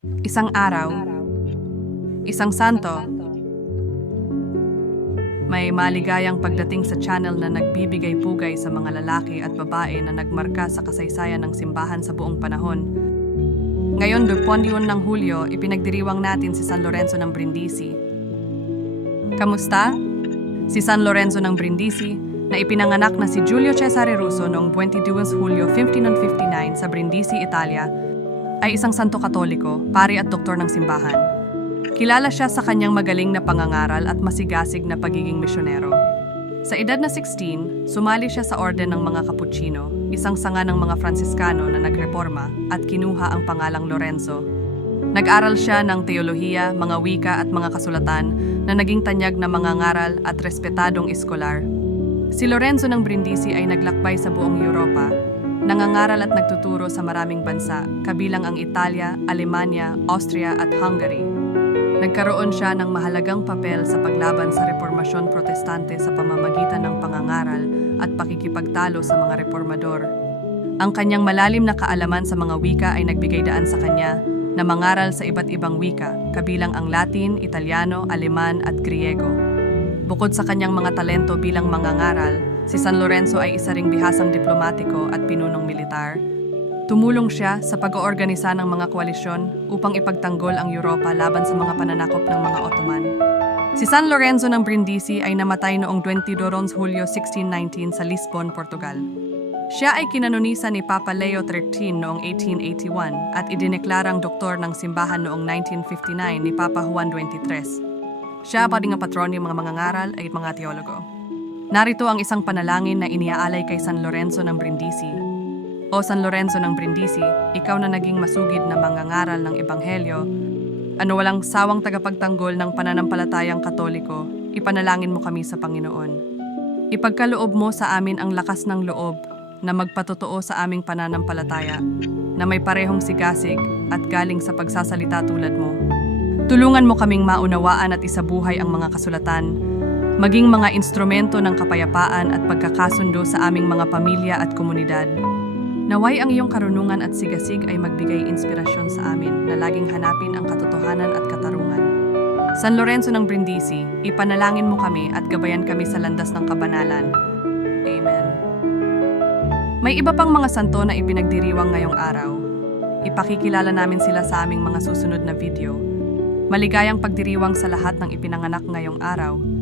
Isang araw, isang santo, may maligayang pagdating sa channel na nagbibigay pugay sa mga lalaki at babae na nagmarka sa kasaysayan ng simbahan sa buong panahon. Ngayon, 21 ng Hulyo, ipinagdiriwang natin si San Lorenzo ng Brindisi. Kamusta? Si San Lorenzo ng Brindisi, na ipinanganak na si Giulio Cesare Russo noong 22 Hulyo 1559 sa Brindisi, Italia, ay isang santo katoliko, pari at doktor ng simbahan. Kilala siya sa kanyang magaling na pangangaral at masigasig na pagiging misyonero. Sa edad na 16, sumali siya sa orden ng mga Cappuccino, isang sanga ng mga Fransiskano na nagreforma at kinuha ang pangalang Lorenzo. Nag-aral siya ng teolohiya, mga wika at mga kasulatan na naging tanyag na mga ngaral at respetadong eskolar. Si Lorenzo ng Brindisi ay naglakbay sa buong Europa, nangangaral at nagtuturo sa maraming bansa, kabilang ang Italia, Alemanya, Austria at Hungary. Nagkaroon siya ng mahalagang papel sa paglaban sa reformasyon protestante sa pamamagitan ng pangangaral at pakikipagtalo sa mga reformador. Ang kanyang malalim na kaalaman sa mga wika ay nagbigay daan sa kanya na mangaral sa iba't ibang wika, kabilang ang Latin, Italiano, Aleman at Griego. Bukod sa kanyang mga talento bilang mangangaral, si San Lorenzo ay isa ring bihasang diplomatiko at pinunong militar. Tumulong siya sa pag-oorganisa ng mga koalisyon upang ipagtanggol ang Europa laban sa mga pananakop ng mga Ottoman. Si San Lorenzo ng Brindisi ay namatay noong 22 Hulyo 1619 sa Lisbon, Portugal. Siya ay kinanonisa ni Papa Leo XIII noong 1881 at idineklarang doktor ng simbahan noong 1959 ni Papa Juan XXIII. Siya pa rin ang patron ng mga mangangaral at mga teologo. Narito ang isang panalangin na iniaalay kay San Lorenzo ng Brindisi. O San Lorenzo ng Brindisi, ikaw na naging masugid na mangangaral ng Ebanghelyo, ano walang sawang tagapagtanggol ng pananampalatayang katoliko, ipanalangin mo kami sa Panginoon. Ipagkaloob mo sa amin ang lakas ng loob na magpatotoo sa aming pananampalataya, na may parehong sigasig at galing sa pagsasalita tulad mo. Tulungan mo kaming maunawaan at isabuhay ang mga kasulatan, maging mga instrumento ng kapayapaan at pagkakasundo sa aming mga pamilya at komunidad. Naway ang iyong karunungan at sigasig ay magbigay inspirasyon sa amin na laging hanapin ang katotohanan at katarungan. San Lorenzo ng Brindisi, ipanalangin mo kami at gabayan kami sa landas ng kabanalan. Amen. May iba pang mga santo na ipinagdiriwang ngayong araw. Ipakikilala namin sila sa aming mga susunod na video. Maligayang pagdiriwang sa lahat ng ipinanganak ngayong araw.